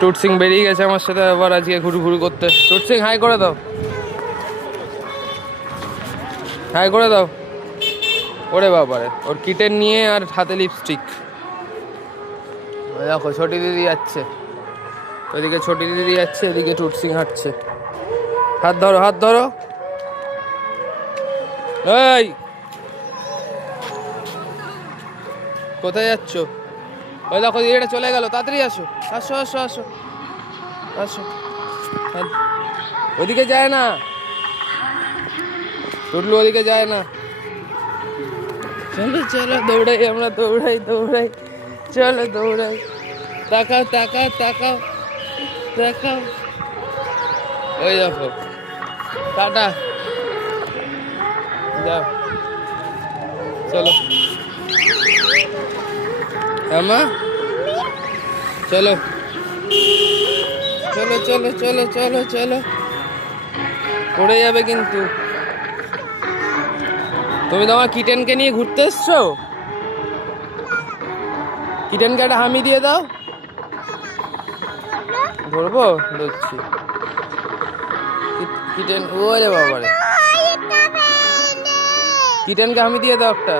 টুট সিং বেরিয়ে গেছে আমার সাথে আবার আজকে ঘুরু করতে। টুট সিং হাই করে দাও, হাই করে দাও। ওরে বাবারে, ওর কিটেন নিয়ে আর হাতে লিপস্টিক। দেখো ছোটি দিদি যাচ্ছে, ওইদিকে ছোটি দিদি যাচ্ছে, এদিকে টুট সিং হাঁটছে। হাত ধরো, হাত ধরো। এই কোথায় যাচ্ছ? ওই দেখো দিদিটা চলে গেল, তাড়াতাড়ি আসো, আসো আসো আসো আসো। ওদিকে যায় না, টুটলু ওদিকে যায় না। চলো চলো দৌড়াই, আমরা দৌড়াই দৌড়াই, চলো দৌড়াই। তাকাও তাকাও তাকাও তাকাও, ওই দেখো টাটা, যাও চলো। হ্যাঁ মা, চলো চলো চলো চলো চলো চলো, পড়ে যাবে কিন্তু। তুমি তোমার কিটেনকে নিয়ে ঘুরতে এসছো? কিটেনকে একটা হামি দিয়ে দাও। ধরবো, ধরছি। কিটেন, ওরে বাবারে, কিটেনকে হামি দিয়ে দাও একটা।